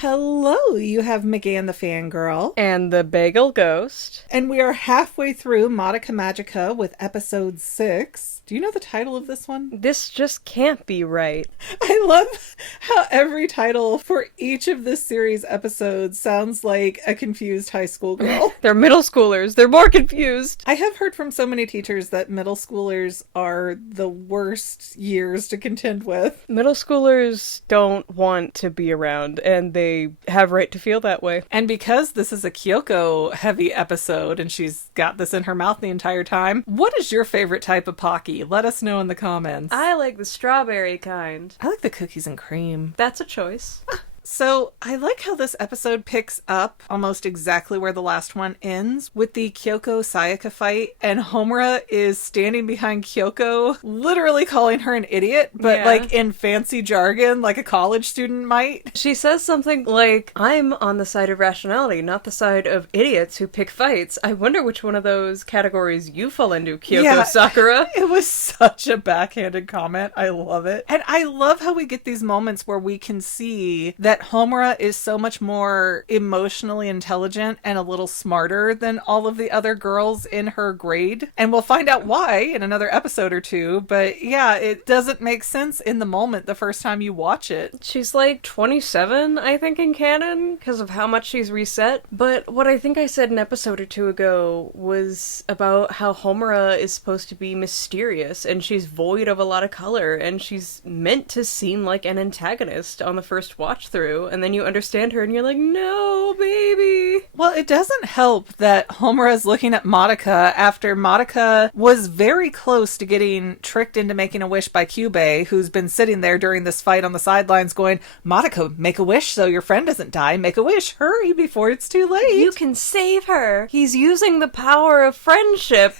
Hello, you have McGann the Fangirl. And the Bagel Ghost. And we are halfway through Madoka Magica with episode 6. Do you know the title of this one? This just can't be right. I love how every title for each of this series episodes sounds like a confused high school girl. They're middle schoolers. They're more confused. I have heard from so many teachers that middle schoolers are the worst years to contend with. Middle schoolers don't want to be around, and they have right to feel that way. And because this is a Kyoko heavy episode and she's got this in her mouth the entire time, what is your favorite type of Pocky? Let us know in the comments. I like the strawberry kind. I like the cookies and cream. That's a choice. So, I like how this episode picks up almost exactly where the last one ends, with the Kyoko-Sayaka fight, and Homura is standing behind Kyoko, literally calling her an idiot, but like in fancy jargon, like a college student might. She says something like, I'm on the side of rationality, not the side of idiots who pick fights. I wonder which one of those categories you fall into, Kyoko Sakura. It was such a backhanded comment. I love it. And I love how we get these moments where we can see that Homura is so much more emotionally intelligent and a little smarter than all of the other girls in her grade. And we'll find out why in another episode or two. But yeah, it doesn't make sense in the moment the first time you watch it. She's like 27, I think, in canon, because of how much she's reset. But what I think I said an episode or two ago was about how Homura is supposed to be mysterious, and she's void of a lot of color, and she's meant to seem like an antagonist on the first watch through. And then you understand her and you're like, no, baby. Well, it doesn't help that Homura's looking at Madoka after Madoka was very close to getting tricked into making a wish by Kyubey, who's been sitting there during this fight on the sidelines going, Madoka, make a wish so your friend doesn't die. Make a wish. Hurry before it's too late. You can save her. He's using the power of friendship.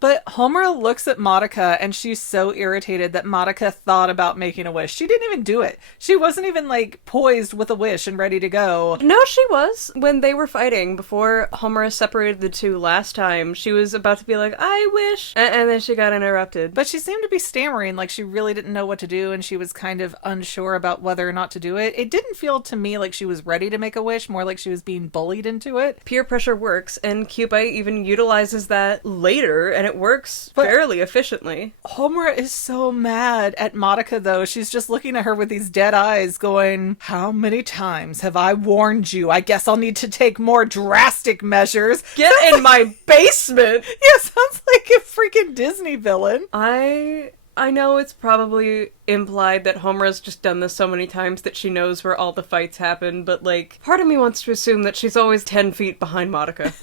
But Homura looks at Madoka and she's so irritated that Madoka thought about making a wish. She didn't even do it. She wasn't even like poised with a wish and ready to go. No, she was. When they were fighting, before Homura separated the two last time, she was about to be like, I wish. And then she got interrupted. But she seemed to be stammering, like she really didn't know what to do and she was kind of unsure about whether or not to do it. It didn't feel to me like she was ready to make a wish, more like she was being bullied into it. Peer pressure works, and Kyubey even utilizes that later, and it works fairly efficiently. Homura is so mad at Madoka, though. She's just looking at her with these dead eyes going, how many times have I warned you? I guess I'll need to take more drastic measures. Get in my basement! Yeah, sounds like a freaking Disney villain. I know it's probably implied that Homura's just done this so many times that she knows where all the fights happen, but like, part of me wants to assume that she's always 10 feet behind Madoka.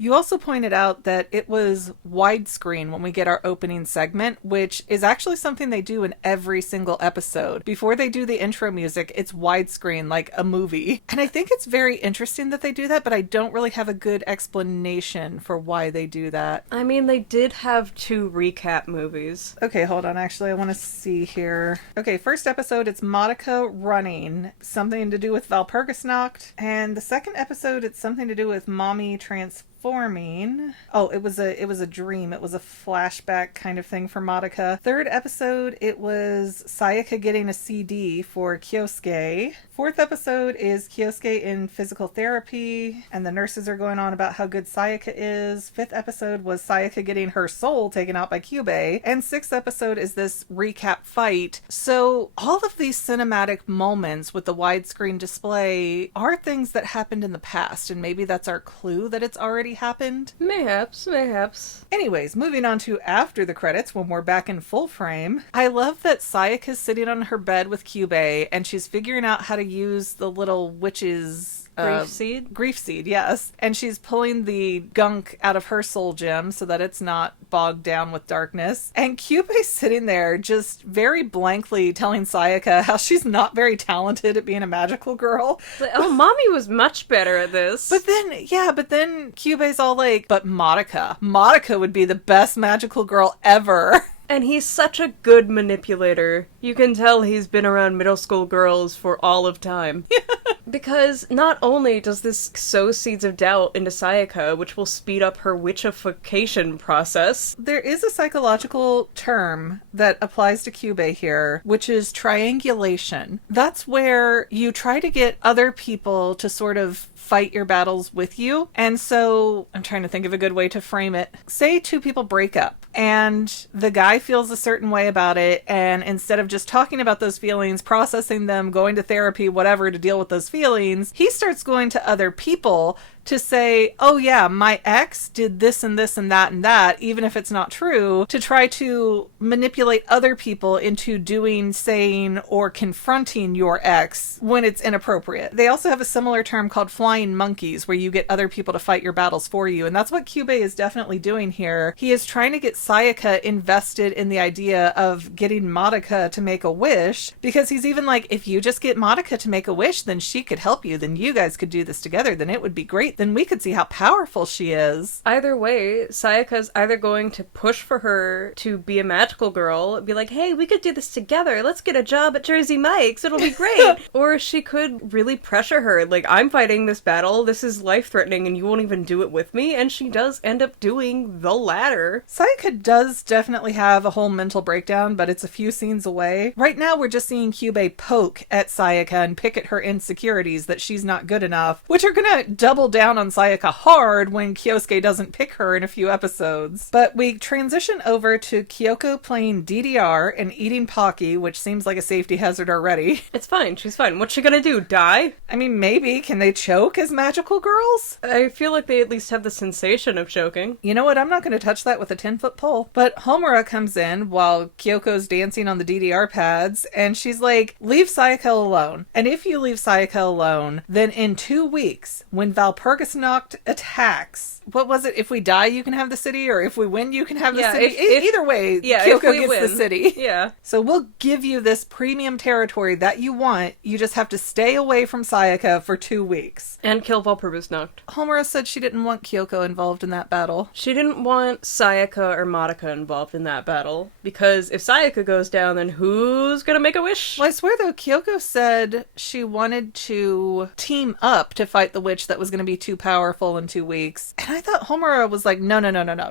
You also pointed out that it was widescreen when we get our opening segment, which is actually something they do in every single episode. Before they do the intro music, it's widescreen like a movie. And I think it's very interesting that they do that, but I don't really have a good explanation for why they do that. I mean, they did have 2 recap movies. Okay, hold on. Actually, I want to see here. Okay, first episode, it's Madoka running. Something to do with Valpurgisnacht. And the second episode, it's something to do with Mommy transforming. Oh, it was a dream. It was a flashback kind of thing for Madoka. Third episode, it was Sayaka getting a CD for Kyosuke. Fourth episode is Kyosuke in physical therapy, and the nurses are going on about how good Sayaka is. Fifth episode was Sayaka getting her soul taken out by Kyubey. And sixth episode is this recap fight. So all of these cinematic moments with the widescreen display are things that happened in the past, and maybe that's our clue that it's already happened. Mayhaps. Anyways, moving on to after the credits when we're back in full frame. I love that Sayaka's sitting on her bed with Kyubey and she's figuring out how to use the little witch's Grief seed, yes. And she's pulling the gunk out of her soul gem so that it's not bogged down with darkness. And Kyubey's sitting there just very blankly telling Sayaka how she's not very talented at being a magical girl. Like, oh, Mommy was much better at this. But then Kyubey's all like, but Madoka would be the best magical girl ever. And he's such a good manipulator. You can tell he's been around middle school girls for all of time. Because not only does this sow seeds of doubt into Sayaka, which will speed up her witchification process. There is a psychological term that applies to Kyubey here, which is triangulation. That's where you try to get other people to sort of fight your battles with you. And so I'm trying to think of a good way to frame it. Say two people break up and the guy feels a certain way about it, and instead of just talking about those feelings, processing them, going to therapy, whatever, to deal with those feelings, he starts going to other people to say, oh yeah, my ex did this and this and that, even if it's not true, to try to manipulate other people into doing, saying, or confronting your ex when it's inappropriate. They also have a similar term called flying monkeys, where you get other people to fight your battles for you, and that's what Kyubey is definitely doing here. He is trying to get Sayaka invested in the idea of getting Madoka to make a wish, because he's even like, if you just get Madoka to make a wish, then she could help you, then you guys could do this together, then it would be great. Then we could see how powerful she is. Either way, Sayaka's either going to push for her to be a magical girl, be like, hey, we could do this together, let's get a job at Jersey Mike's, it'll be great. Or she could really pressure her, like, I'm fighting this battle, this is life-threatening, and you won't even do it with me, and she does end up doing the latter. Sayaka does definitely have a whole mental breakdown, but it's a few scenes away. Right now, we're just seeing Kyubey poke at Sayaka and pick at her insecurities that she's not good enough, which are gonna double down on Sayaka hard when Kyosuke doesn't pick her in a few episodes. But we transition over to Kyoko playing DDR and eating Pocky, which seems like a safety hazard already. It's fine, she's fine. What's she gonna do, die? I mean, maybe. Can they choke as magical girls? I feel like they at least have the sensation of choking. You know what? I'm not going to touch that with a 10-foot pole. But Homura comes in while Kyoko's dancing on the DDR pads, and she's like, leave Sayaka alone. And if you leave Sayaka alone, then in 2 weeks, when Valpurgisnacht attacks, what was it? If we die, you can have the city, or if we win, you can have the city. Either way, Kyoko gets the city. Yeah. So we'll give you this premium territory that you want. You just have to stay away from Sayaka for 2 weeks. And kill Valpurgisnacht. Homura said she didn't want Kyoko involved in that battle. She didn't want Sayaka or Madoka involved in that battle, because if Sayaka goes down, then who's gonna make a wish? Well, I swear though, Kyoko said she wanted to team up to fight the witch that was going to be too powerful in 2 weeks. And I thought Homura was like, no,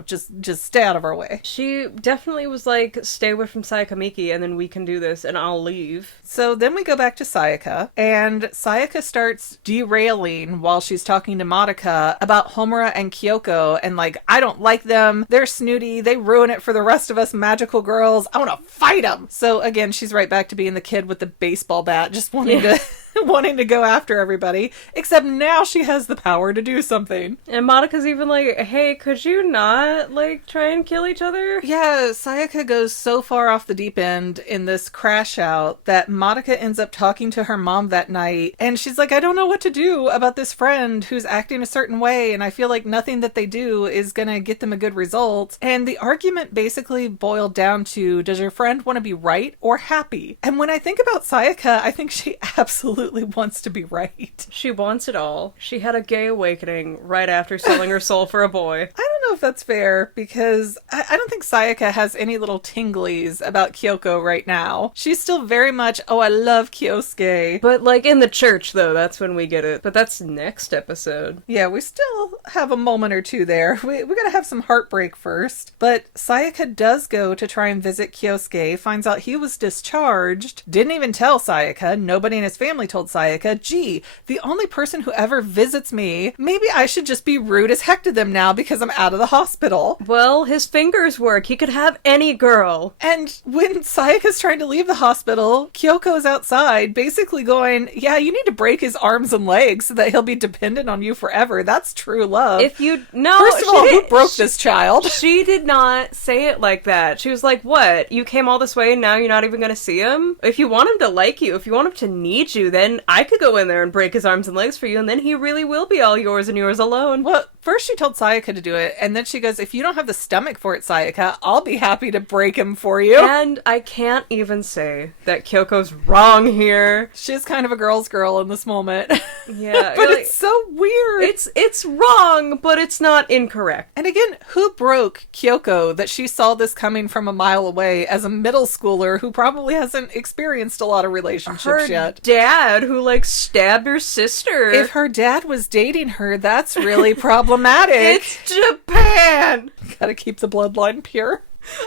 just stay out of our way. She definitely was like, stay away from Sayaka Miki, and then we can do this, and I'll leave. So then we go back to Sayaka, and Sayaka starts derailing while she's talking to Madoka about Homura and Kyoko, and like, I don't like them, they're snooty, they ruin it for the rest of us magical girls, I want to fight them. So again, she's right back to being the kid with the baseball bat, just wanting to wanting to go after everybody, except now she has the power to do something. And Madoka's even like, hey, could you not, like, try and kill each other? Yeah, Sayaka goes so far off the deep end in this crash out that Madoka ends up talking to her mom that night, and she's like, I don't know what to do about this friend who's acting a certain way, and I feel like nothing that they do is gonna get them a good result. And the argument basically boiled down to, does your friend want to be right or happy? And when I think about Sayaka, I think she absolutely wants to be right. She wants it all. She had a gay awakening right after selling her soul for a boy. I don't know if that's fair, because I don't think Sayaka has any little tinglies about Kyoko right now. She's still very much, oh, I love Kyosuke. But like in the church though, that's when we get it. But that's next episode. Yeah, we still have a moment or two there. We gotta have some heartbreak first. But Sayaka does go to try and visit Kyosuke, finds out he was discharged, didn't even tell Sayaka, nobody in his family told Sayaka, gee, the only person who ever visits me, maybe I should just be rude as heck to them now because I'm out of the hospital. Well, his fingers work. He could have any girl. And when Sayaka's trying to leave the hospital, Kyoko's outside basically going, yeah, you need to break his arms and legs so that he'll be dependent on you forever. That's true love. If you... No, first of all, who broke this child? She did not say it like that. She was like, what? You came all this way and now you're not even going to see him? If you want him to like you, if you want him to need you, then I could go in there and break his arms and legs for you, and then he really will be all yours and yours alone. Well, first she told Sayaka to do it, and then she goes, if you don't have the stomach for it, Sayaka, I'll be happy to break him for you. And I can't even say that Kyoko's wrong here. She's kind of a girl's girl in this moment. Yeah. But it's so weird. It's wrong, but it's not incorrect. And again, who broke Kyoko that she saw this coming from a mile away as a middle schooler who probably hasn't experienced a lot of relationships yet? Dad dad who, like, stabbed her sister. If her dad was dating her, that's really problematic. It's Japan! Gotta keep the bloodline pure.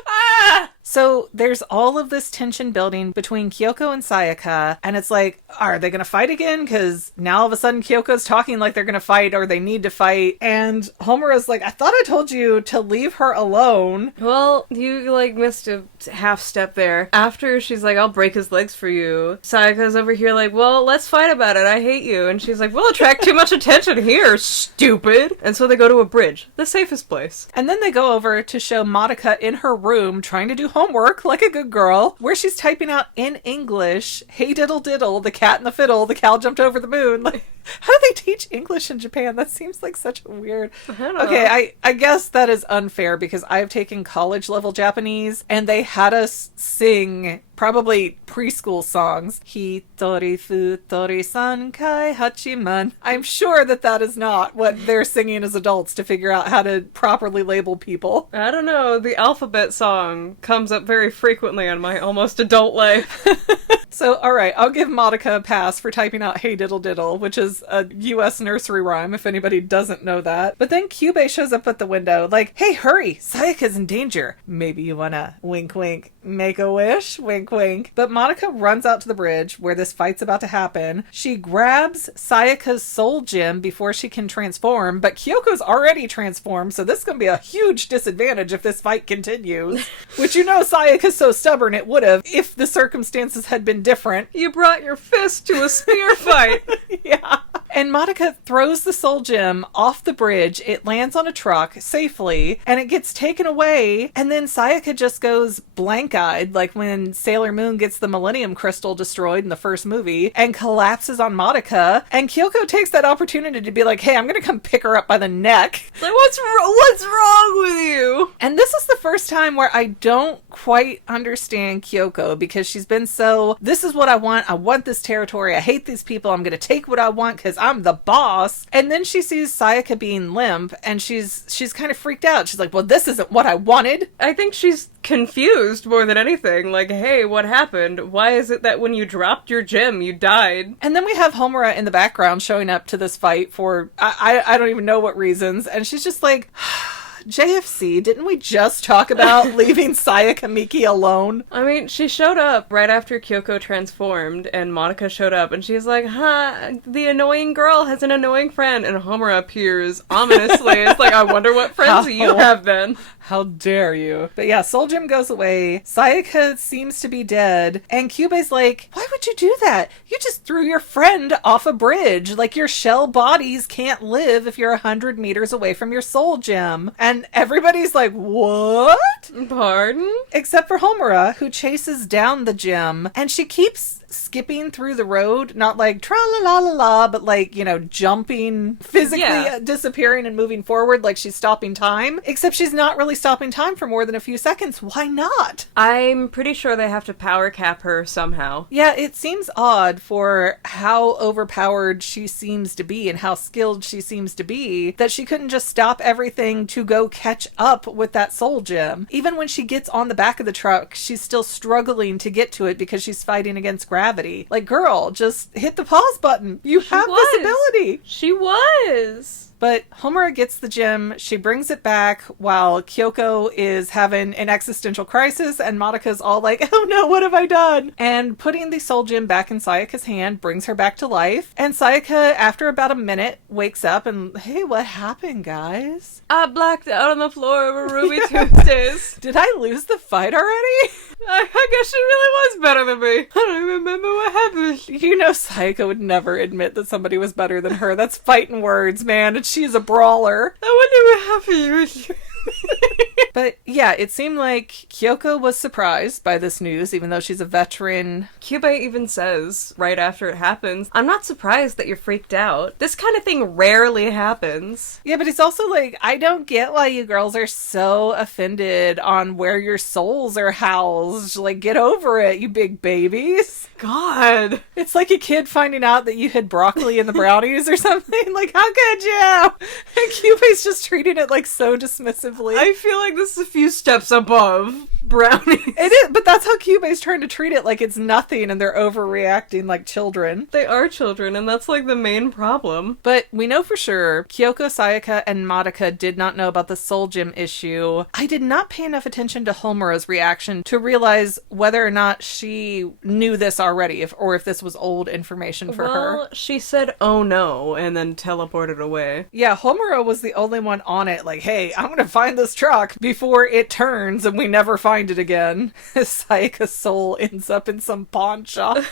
Ah! So there's all of this tension building between Kyoko and Sayaka, and it's like, are they going to fight again? Because now all of a sudden Kyoko's talking like they're going to fight or they need to fight, and Homura's like, I thought I told you to leave her alone. Well, you, like, missed a half step there. After she's like, I'll break his legs for you, Sayaka's over here like, well, let's fight about it, I hate you. And she's like, we'll attract too much attention here, stupid. And so they go to a bridge, the safest place. And then they go over to show Madoka in her room trying to do homework like a good girl, where she's typing out in English, hey diddle diddle, the cat and the fiddle, the cow jumped over the moon. Like, how do they teach English in Japan? That seems like such a weird... I don't know. Okay, I guess that is unfair because I've taken college level Japanese and they had us sing probably preschool songs. Hitori futori san kai hachiman. I'm sure that that is not what they're singing as adults to figure out how to properly label people. I don't know, the alphabet song comes up very frequently on my almost adult life. So, alright, I'll give Madoka a pass for typing out hey diddle diddle, which is a US nursery rhyme if anybody doesn't know that. But then Kyubey shows up at the window like, hey, hurry, Sayaka's in danger. Maybe you wanna wink wink, make a wish, wink wink. But Madoka runs out to the bridge where this fight's about to happen. She grabs Sayaka's soul gem before she can transform, but Kyoko's already transformed, so this is gonna be a huge disadvantage if this fight continues. Which, you know, Sayaka's so stubborn it would have if the circumstances had been different. You brought your fist to a spear fight. Yeah. And Madoka throws the soul gem off the bridge. It lands on a truck safely, and it gets taken away. And then Sayaka just goes blank-eyed, like when Sailor Moon gets the Millennium Crystal destroyed in the first movie, and collapses on Madoka. And Kyoko takes that opportunity to be like, hey, I'm gonna come pick her up by the neck. Like, what's wrong with you? And this is the first time where I don't quite understand Kyoko, because she's been so, this is what I want this territory, I hate these people, I'm gonna take what I want because I'm the boss. And then she sees Sayaka being limp, and she's kind of freaked out. She's like, well, this isn't what I wanted. I think she's confused more than anything. Like, hey, what happened? Why is it that when you dropped your gem, you died? And then we have Homura in the background showing up to this fight for, I don't even know what reasons. And she's just like... JFC, didn't we just talk about leaving Sayaka Miki alone? I mean, she showed up right after Kyoko transformed, and Madoka showed up, and she's like, the annoying girl has an annoying friend, and Homura appears ominously. It's like, I wonder what friends you have then. How dare you? But yeah, Soul Gem goes away, Sayaka seems to be dead, and Kyubey's like, why would you do that? You just threw your friend off a bridge. Like, your shell bodies can't live if you're 100 meters away from your Soul Gem. And everybody's like, what? Pardon? Except for Homura, who chases down the gem, and she keeps skipping through the road, not like tra-la-la-la-la, but like, you know, jumping, physically disappearing and moving forward like she's stopping time. Except she's not really stopping time for more than a few seconds. Why not? I'm pretty sure they have to power cap her somehow. Yeah, it seems odd for how overpowered she seems to be and how skilled she seems to be that she couldn't just stop everything to go catch up with that soul gem. Even when she gets on the back of the truck, she's still struggling to get to it because she's fighting against gravity. Like, girl, just hit the pause button. You have this ability. She was. But Homura gets the gem, she brings it back while Kyoko is having an existential crisis, and Madoka's all like, oh no, what have I done? And putting the soul gem back in Sayaka's hand brings her back to life. And Sayaka, after about a minute, wakes up and, hey, what happened, guys? I blacked out on the floor over Ruby Tuesdays. Did I lose the fight already? I guess she really was better than me. I don't remember what happened. You know Sayaka would never admit that somebody was better than her. That's fighting words, man. And she's a brawler. I wonder what happened. But yeah, it seemed like Kyoko was surprised by this news, even though she's a veteran. Kyubey even says, right after it happens, I'm not surprised that you're freaked out. This kind of thing rarely happens. Yeah, but he's also like, I don't get why you girls are so offended on where your souls are housed. Like, get over it, you big babies. God. It's like a kid finding out that you had broccoli in the brownies or something. Like, how could you? And Kyubey's just treating it like so dismissively. I feel like this is a few steps above brownies. It is, but that's how Kyubey's trying to treat it, like it's nothing and they're overreacting like children. They are children, and that's like the main problem. But we know for sure Kyoko, Sayaka, and Madoka did not know about the soul gem issue. I did not pay enough attention to Homura's reaction to realize whether or not she knew this already, or if this was old information for her. Well, she said, "Oh no," and then teleported away. Yeah, Homura was the only one on it, like, hey, I'm gonna find this truck before it turns and we never find it again. Sayaka's soul ends up in some pawn shop.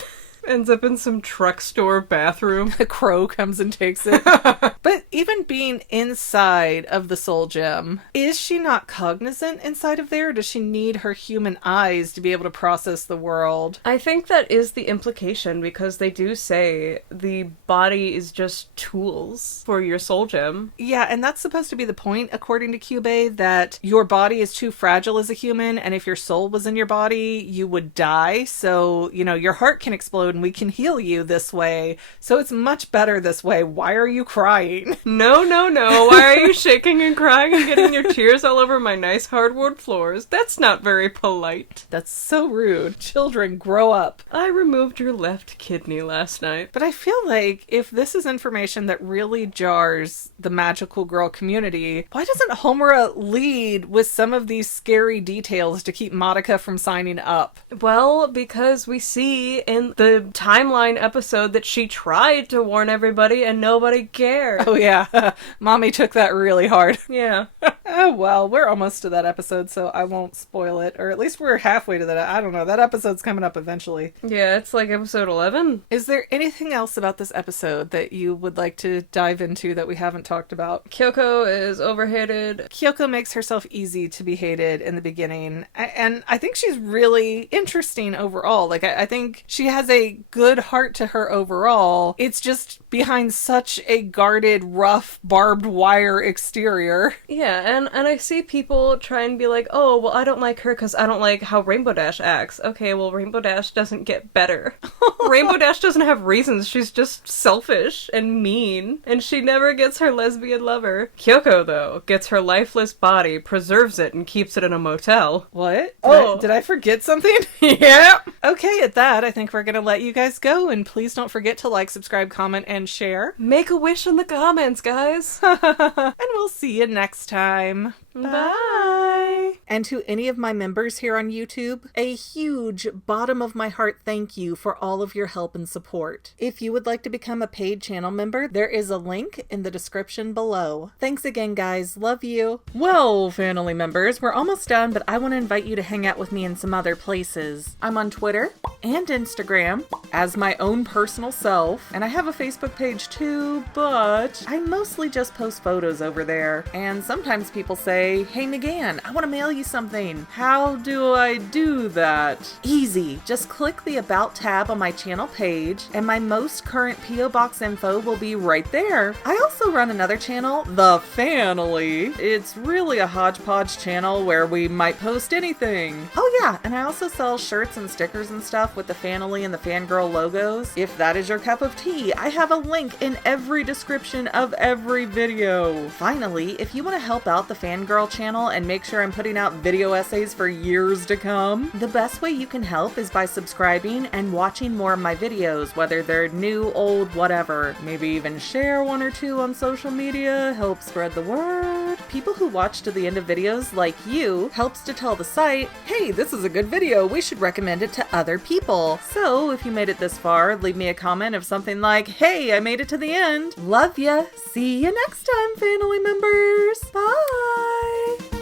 Ends up in some truck store bathroom. A crow comes and takes it. But even being inside of the soul gem, is she not cognizant inside of there? Does she need her human eyes to be able to process the world? I think that is the implication, because they do say the body is just tools for your soul gem. Yeah, and that's supposed to be the point, according to Kyubey, that your body is too fragile as a human, and if your soul was in your body, you would die. So, your heart can explode and we can heal you this way. So it's much better this way. Why are you crying? No. Why are you shaking and crying and getting your tears all over my nice hardwood floors? That's not very polite. That's so rude. Children, grow up. I removed your left kidney last night. But I feel like if this is information that really jars the magical girl community, why doesn't Homura lead with some of these scary details to keep Madoka from signing up? Well, because we see in the timeline episode that she tried to warn everybody and nobody cared. Oh yeah, Mommy took that really hard. Yeah. Oh well, we're almost to that episode, so I won't spoil it. Or at least we're halfway to that. I don't know, that episode's coming up eventually. Yeah, it's like episode 11. Is there anything else about this episode that you would like to dive into that we haven't talked about? Kyoko is overhated. Kyoko makes herself easy to be hated in the beginning, and I think she's really interesting overall. Like, I think she has a good heart to her overall. It's just behind such a guarded, rough, barbed wire exterior. Yeah, and I see people try and be like, oh, well, I don't like her because I don't like how Rainbow Dash acts. Okay, well, Rainbow Dash doesn't get better. Rainbow Dash doesn't have reasons. She's just selfish and mean, and she never gets her lesbian lover. Kyoko, though, gets her lifeless body, preserves it, and keeps it in a motel. What? Oh. Did I forget something? Yeah. Okay, at that, I think we're gonna let you guys go, and please don't forget to like, subscribe, comment, and share. Make a wish in the comments, guys. And we'll see you next time. Bye. And to any of my members here on YouTube, a huge bottom of my heart thank you for all of your help and support. If you would like to become a paid channel member, there is a link in the description below. Thanks again, guys. Love you. Well, family members, we're almost done, but I want to invite you to hang out with me in some other places. I'm on Twitter and Instagram as my own personal self, and I have a Facebook page too, but I mostly just post photos over there. And sometimes people say, hey McGann, I want to mail you something. How do I do that? Easy. Just click the About tab on my channel page, and my most current P.O. Box info will be right there. I also run another channel, The Family. It's really a hodgepodge channel where we might post anything. Oh yeah, and I also sell shirts and stickers and stuff with the Family and the Fangirl logos. If that is your cup of tea, I have a link in every description of every video. Finally, if you want to help out the Fangirl channel and make sure I'm putting out video essays for years to come, the best way you can help is by subscribing and watching more of my videos, whether they're new, old, whatever. Maybe even share one or two on social media, help spread the word. People who watch to the end of videos, like you, helps to tell the site, hey, this is a good video, we should recommend it to other people. So if you made it this far, leave me a comment of something like, hey, I made it to the end. Love ya. See you next time, family members. Bye.